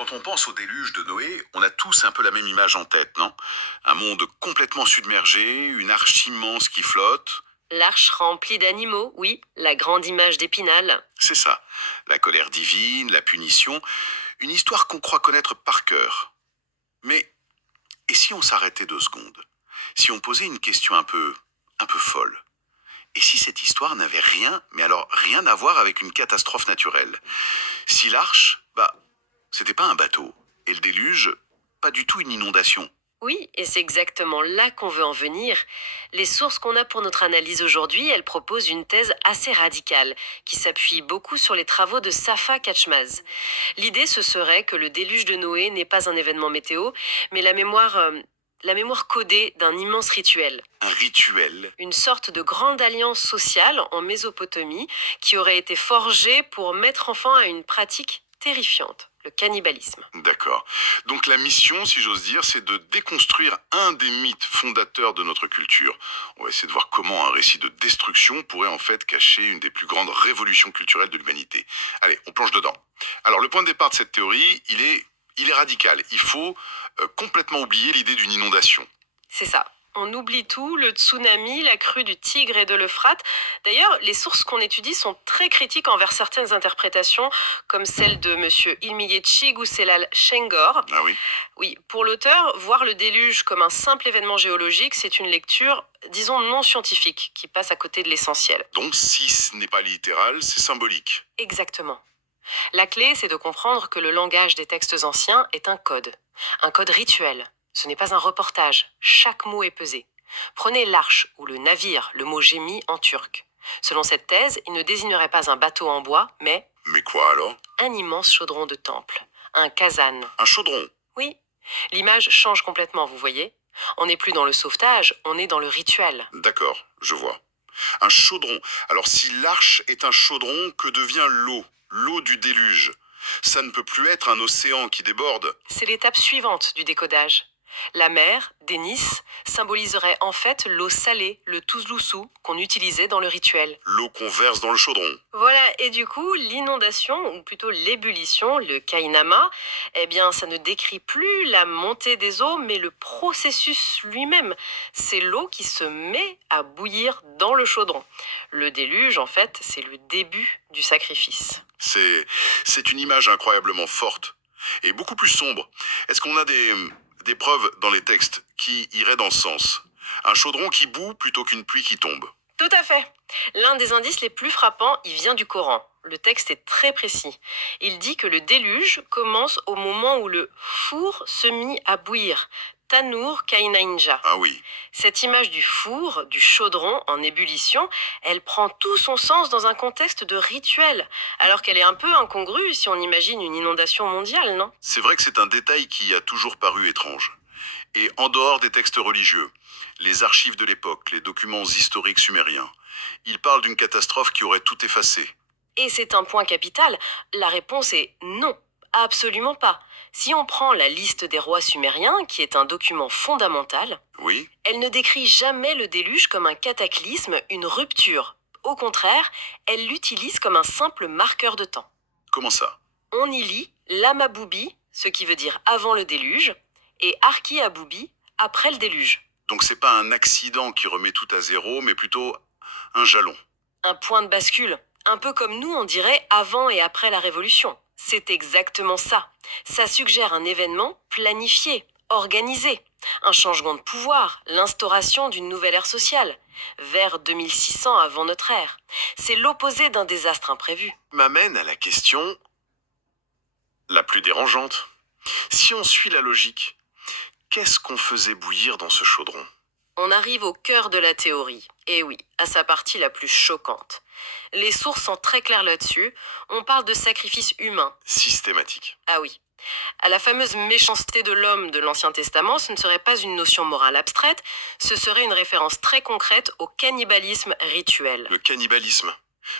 Quand on pense au déluge de Noé, on a tous un peu la même image en tête, non? Un monde complètement submergé, une arche immense qui flotte. L'arche remplie d'animaux, oui, la grande image d'Épinal. C'est ça. La colère divine, la punition, une histoire qu'on croit connaître par cœur. Mais, et si on s'arrêtait 2 secondes? Si on posait une question un peu folle? Et si cette histoire n'avait rien, mais alors rien à voir avec une catastrophe naturelle? Si l'arche, c'était pas un bateau. Et le déluge, pas du tout une inondation. Oui, et c'est exactement là qu'on veut en venir. Les sources qu'on a pour notre analyse aujourd'hui, elles proposent une thèse assez radicale, qui s'appuie beaucoup sur les travaux de Safa Kachmaz. L'idée, ce serait que le déluge de Noé n'est pas un événement météo, mais la mémoire codée d'un immense rituel. Un rituel. Une sorte de grande alliance sociale en Mésopotamie qui aurait été forgée pour mettre fin à une pratique terrifiante, le cannibalisme. D'accord. Donc la mission, si j'ose dire, c'est de déconstruire un des mythes fondateurs de notre culture. On va essayer de voir comment un récit de destruction pourrait en fait cacher une des plus grandes révolutions culturelles de l'humanité. Allez, on plonge dedans. Alors le point de départ de cette théorie, il est radical. Il faut complètement oublier l'idée d'une inondation. C'est ça. On oublie tout, le tsunami, la crue du Tigre et de l'Euphrate. D'ailleurs, les sources qu'on étudie sont très critiques envers certaines interprétations, comme celle de M. Ilmiyechi Gouselal Şengör. Ah oui. Oui, pour l'auteur, voir le déluge comme un simple événement géologique, c'est une lecture, disons, non scientifique, qui passe à côté de l'essentiel. Donc si ce n'est pas littéral, c'est symbolique. Exactement. La clé, c'est de comprendre que le langage des textes anciens est un code rituel. Ce n'est pas un reportage, chaque mot est pesé. Prenez l'arche ou le navire, le mot gémi en turc. Selon cette thèse, il ne désignerait pas un bateau en bois, mais Mais quoi alors? un immense chaudron de temple, un kazan. Un chaudron. Oui, l'image change complètement, vous voyez. On n'est plus dans le sauvetage, on est dans le rituel. D'accord, je vois. Un chaudron. Alors si l'arche est un chaudron, que devient l'eau? L'eau du déluge. Ça ne peut plus être un océan qui déborde. C'est l'étape suivante du décodage. La mer, Dénis, symboliserait en fait l'eau salée, le tuzlusu, qu'on utilisait dans le rituel. L'eau qu'on verse dans le chaudron. Voilà, et du coup, l'inondation, ou plutôt l'ébullition, le kainama, eh bien, ça ne décrit plus la montée des eaux, mais le processus lui-même. C'est l'eau qui se met à bouillir dans le chaudron. Le déluge, en fait, c'est le début du sacrifice. C'est une image incroyablement forte et beaucoup plus sombre. Est-ce qu'on a des preuves dans les textes qui iraient dans ce sens? Un chaudron qui bout plutôt qu'une pluie qui tombe. Tout à fait. L'un des indices les plus frappants, il vient du Coran. Le texte est très précis. Il dit que le déluge commence au moment où le four se mit à bouillir. Tanour Kainainja. Ah oui, Cette image du four, du chaudron en ébullition, elle prend tout son sens dans un contexte de rituel, alors qu'elle est un peu incongrue si on imagine une inondation mondiale, non? c'est vrai que c'est un détail qui a toujours paru étrange. Et en dehors des textes religieux, les archives de l'époque, les documents historiques sumériens, ils parlent d'une catastrophe qui aurait tout effacé. Et c'est un point capital. La réponse est non, absolument pas. Si on prend la liste des rois sumériens, qui est un document fondamental, Oui? elle ne décrit jamais le déluge comme un cataclysme, une rupture. Au contraire, elle l'utilise comme un simple marqueur de temps. Comment ça? On y lit Lamaboubi, ce qui veut dire avant le déluge, et Arki Aboubi, après le déluge. Donc c'est pas un accident qui remet tout à zéro, mais plutôt un jalon. Un point de bascule, un peu comme nous on dirait avant et après la Révolution. C'est exactement ça. Ça suggère un événement planifié, organisé, un changement de pouvoir, l'instauration d'une nouvelle ère sociale, vers 2600 avant notre ère. C'est l'opposé d'un désastre imprévu. M'amène à la question la plus dérangeante. Si on suit la logique, qu'est-ce qu'on faisait bouillir dans ce chaudron? On arrive au cœur de la théorie, et oui, à sa partie la plus choquante. Les sources sont très claires là-dessus, on parle de sacrifice humain. Systématique. Ah oui. À la fameuse méchanceté de l'homme de l'Ancien Testament, ce ne serait pas une notion morale abstraite, ce serait une référence très concrète au cannibalisme rituel. Le cannibalisme.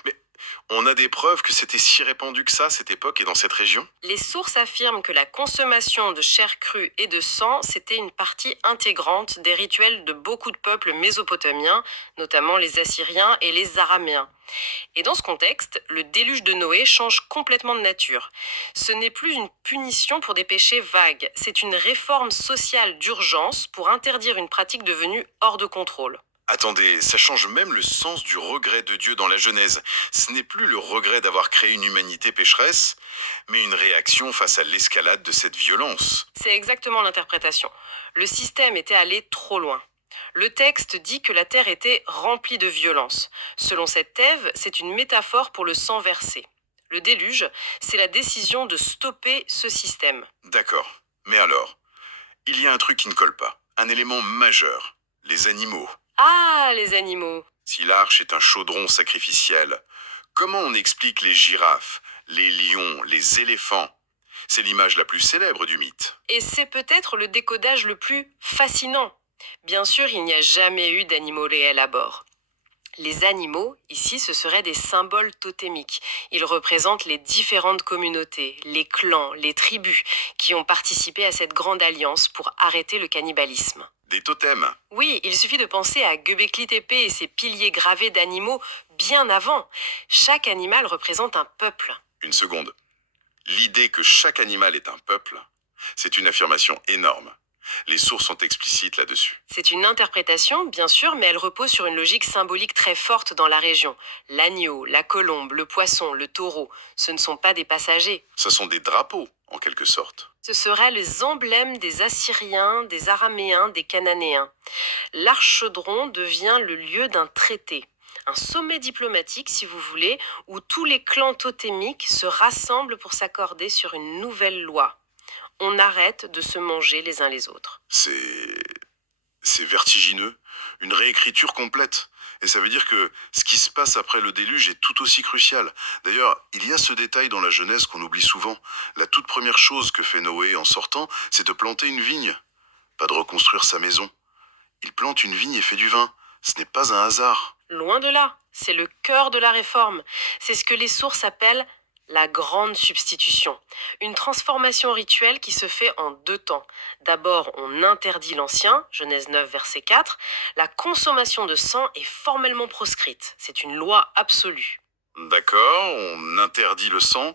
Mais On a des preuves que c'était si répandu que ça à cette époque et dans cette région? Les sources affirment que la consommation de chair crue et de sang, c'était une partie intégrante des rituels de beaucoup de peuples mésopotamiens, notamment les Assyriens et les Araméens. Et dans ce contexte, le déluge de Noé change complètement de nature. Ce n'est plus une punition pour des péchés vagues, c'est une réforme sociale d'urgence pour interdire une pratique devenue hors de contrôle. Attendez, ça change même le sens du regret de Dieu dans la Genèse. Ce n'est plus le regret d'avoir créé une humanité pécheresse, mais une réaction face à l'escalade de cette violence. C'est exactement l'interprétation. Le système était allé trop loin. Le texte dit que la terre était remplie de violence. Selon cette thèse, c'est une métaphore pour le sang versé. Le déluge, c'est la décision de stopper ce système. D'accord. Mais alors, il y a un truc qui ne colle pas. Un élément majeur. Les animaux. Ah, les animaux! Si l'arche est un chaudron sacrificiel, comment on explique les girafes, les lions, les éléphants? C'est l'image la plus célèbre du mythe. Et c'est peut-être le décodage le plus fascinant. Bien sûr, il n'y a jamais eu d'animaux réels à bord. Les animaux, ici, ce seraient des symboles totémiques. Ils représentent les différentes communautés, les clans, les tribus qui ont participé à cette grande alliance pour arrêter le cannibalisme. Des totems. Oui, il suffit de penser à Göbekli Tepe et ses piliers gravés d'animaux bien avant. Chaque animal représente un peuple. Une seconde. L'idée que chaque animal est un peuple, c'est une affirmation énorme. Les sources sont explicites là-dessus. C'est une interprétation, bien sûr, mais elle repose sur une logique symbolique très forte dans la région. L'agneau, la colombe, le poisson, le taureau, ce ne sont pas des passagers. Ce sont des drapeaux, en quelque sorte. Ce seraient les emblèmes des Assyriens, des Araméens, des Cananéens. L'arche-chaudron devient le lieu d'un traité, un sommet diplomatique, si vous voulez, où tous les clans totémiques se rassemblent pour s'accorder sur une nouvelle loi. On arrête de se manger les uns les autres. C'est vertigineux. Une réécriture complète. Et ça veut dire que ce qui se passe après le déluge est tout aussi crucial. D'ailleurs, il y a ce détail dans la Genèse qu'on oublie souvent. La toute première chose que fait Noé en sortant, c'est de planter une vigne. Pas de reconstruire sa maison. Il plante une vigne et fait du vin. Ce n'est pas un hasard. Loin de là, c'est le cœur de la réforme. C'est ce que les sources appellent la grande substitution. Une transformation rituelle qui se fait en deux temps. D'abord, on interdit l'ancien, Genèse 9, verset 4. La consommation de sang est formellement proscrite. C'est une loi absolue. D'accord, on interdit le sang,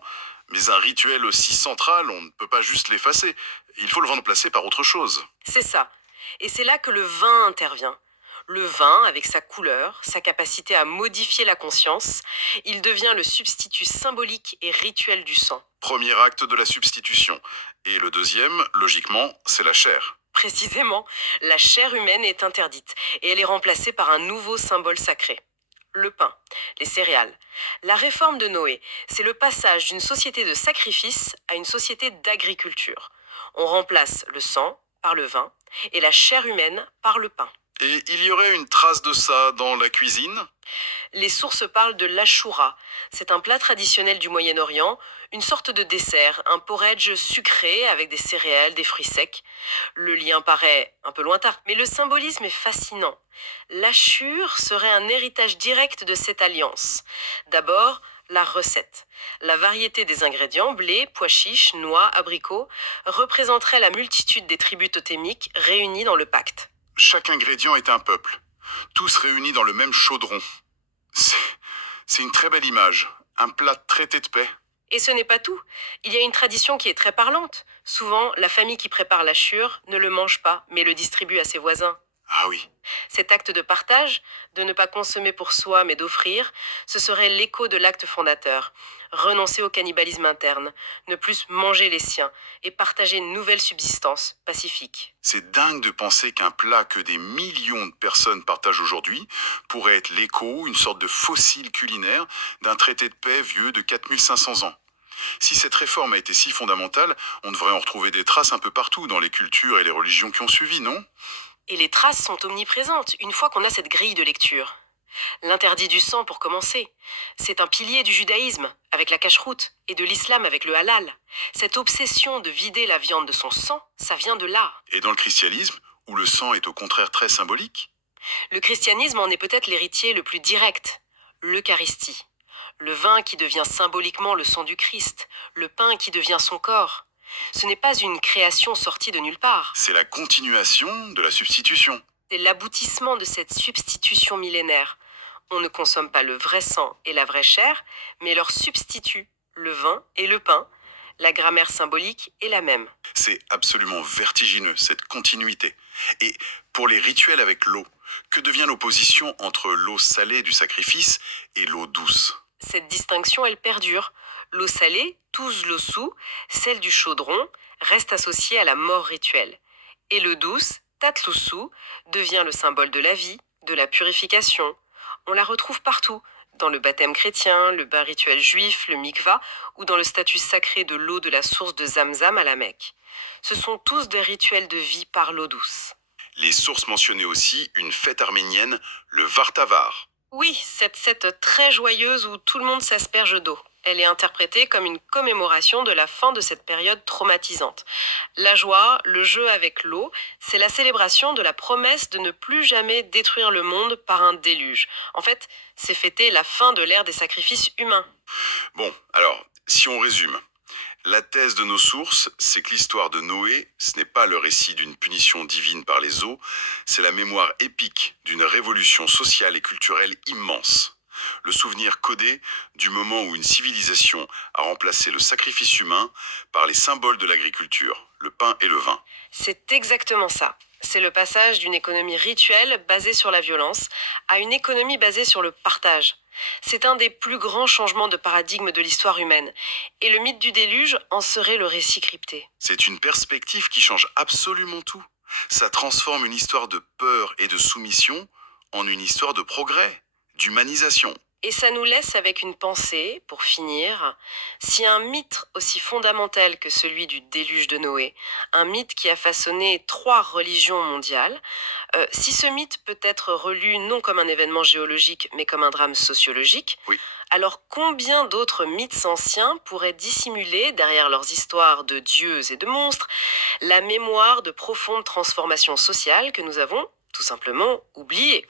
mais un rituel aussi central, on ne peut pas juste l'effacer. Il faut le remplacer par autre chose. C'est ça. Et c'est là que le vin intervient. Le vin, avec sa couleur, sa capacité à modifier la conscience, il devient le substitut symbolique et rituel du sang. Premier acte de la substitution. Et le deuxième, logiquement, c'est la chair. Précisément, la chair humaine est interdite et elle est remplacée par un nouveau symbole sacré. Le pain, les céréales. La réforme de Noé, c'est le passage d'une société de sacrifice à une société d'agriculture. On remplace le sang par le vin et la chair humaine par le pain. Et il y aurait une trace de ça dans la cuisine? Les sources parlent de l'ashura. C'est un plat traditionnel du Moyen-Orient, une sorte de dessert, un porridge sucré avec des céréales, des fruits secs. Le lien paraît un peu lointain, mais le symbolisme est fascinant. L'ashure serait un héritage direct de cette alliance. D'abord, la recette. La variété des ingrédients, blé, pois chiches, noix, abricots, représenterait la multitude des tribus totémiques réunies dans le pacte. Chaque ingrédient est un peuple. Tous réunis dans le même chaudron. C'est c'est une très belle image. Un plat de traité de paix. Et ce n'est pas tout. Il y a une tradition qui est très parlante. Souvent, la famille qui prépare l'ashure ne le mange pas, mais le distribue à ses voisins. Ah oui. Cet acte de partage, de ne pas consommer pour soi mais d'offrir, ce serait l'écho de l'acte fondateur. Renoncer au cannibalisme interne, ne plus manger les siens et partager une nouvelle subsistance pacifique. C'est dingue de penser qu'un plat que des millions de personnes partagent aujourd'hui pourrait être l'écho, une sorte de fossile culinaire d'un traité de paix vieux de 4500 ans. Si cette réforme a été si fondamentale, on devrait en retrouver des traces un peu partout dans les cultures et les religions qui ont suivi, non? Et les traces sont omniprésentes une fois qu'on a cette grille de lecture. L'interdit du sang pour commencer. C'est un pilier du judaïsme avec la cacheroute et de l'islam avec le halal. Cette obsession de vider la viande de son sang, ça vient de là. Et dans le christianisme, où le sang est au contraire très symbolique? Le christianisme en est peut-être l'héritier le plus direct. L'Eucharistie. le vin qui devient symboliquement le sang du Christ, le pain qui devient son corps. Ce n'est pas une création sortie de nulle part. C'est la continuation de la substitution. C'est l'aboutissement de cette substitution millénaire. On ne consomme pas le vrai sang et la vraie chair, mais leur substitut, le vin et le pain. La grammaire symbolique est la même. C'est absolument vertigineux, cette continuité. Et pour les rituels avec l'eau, que devient l'opposition entre l'eau salée du sacrifice et l'eau douce? Cette distinction, elle perdure. L'eau salée, tous l'ossou, celle du chaudron, reste associée à la mort rituelle. Et l'eau douce, tatlousou, devient le symbole de la vie, de la purification. On la retrouve partout, dans le baptême chrétien, le bain rituel juif, le mikva, ou dans le statut sacré de l'eau de la source de Zamzam à la Mecque. Ce sont tous des rituels de vie par l'eau douce. Les sources mentionnaient aussi une fête arménienne, le Vartavar. Oui, cette fête très joyeuse où tout le monde s'asperge d'eau. Elle est interprétée comme une commémoration de la fin de cette période traumatisante. La joie, le jeu avec l'eau, c'est la célébration de la promesse de ne plus jamais détruire le monde par un déluge. En fait, c'est fêter la fin de l'ère des sacrifices humains. Bon, alors, si on résume, la thèse de nos sources, c'est que l'histoire de Noé, ce n'est pas le récit d'une punition divine par les eaux, c'est la mémoire épique d'une révolution sociale et culturelle immense. Le souvenir codé du moment où une civilisation a remplacé le sacrifice humain par les symboles de l'agriculture, le pain et le vin. C'est exactement ça. C'est le passage d'une économie rituelle basée sur la violence à une économie basée sur le partage. C'est un des plus grands changements de paradigme de l'histoire humaine. Et le mythe du déluge en serait le récit crypté. C'est une perspective qui change absolument tout. Ça transforme une histoire de peur et de soumission en une histoire de progrès, d'humanisation. Et ça nous laisse avec une pensée, pour finir, si un mythe aussi fondamental que celui du déluge de Noé, un mythe qui a façonné 3 religions mondiales, si ce mythe peut être relu non comme un événement géologique, mais comme un drame sociologique, Oui. alors combien d'autres mythes anciens pourraient dissimuler, derrière leurs histoires de dieux et de monstres, la mémoire de profondes transformations sociales que nous avons tout simplement oubliées?